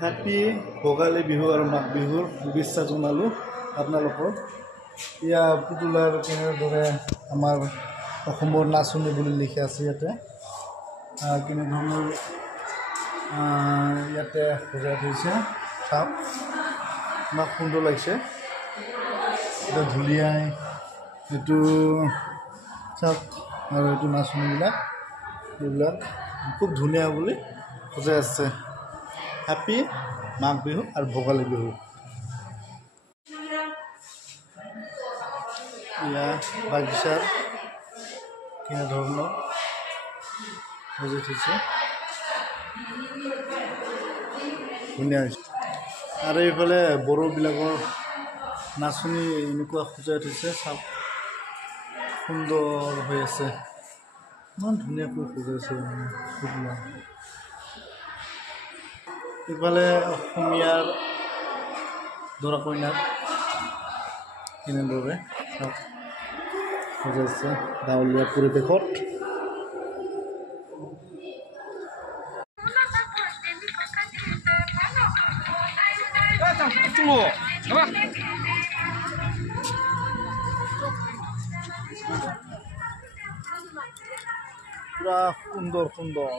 Happy Bhogali Bihu আৰু মাঘ বিহুৰ শুভেচ্ছা জনালোঁ আপোনালোকক। ইয়া পুতলাৰ কেনেদৰে আমাৰ অসমৰ নাচনী বুলি লিখা আছে ইয়াতে, কেনেধৰণৰ ইয়াতে সজাই থৈছে চাওক, ইমান সুন্দৰ লাগিছে। এটা ঢুলীয়াই এইটো চাওক, আৰু এইটো নাচনীবিলাক এইবিলাক খুব ধুনীয়া বুলি সজাই আছে। হ্যাপি মাঘ বিহু আৰু ভোগালী বিহু। ইয়া বাগিচাৰ কেনেধৰণৰ সজাই থৈছে, ধুনীয়া হৈছে। আৰু এইফালে বড়োবিলাকৰ নাচনী এনেকুৱা সজাই থৈছে চাওক, সুন্দৰ হৈ আছে, ইমান ধুনীয়াকৈ সজাইছে। ইফালে অসমীয়াৰ দৰা কইনাক কেনেদৰে চাওক সজাইছে গাঁৱলীয়া পৰিৱেশত। পুৰা সুন্দৰ সুন্দৰ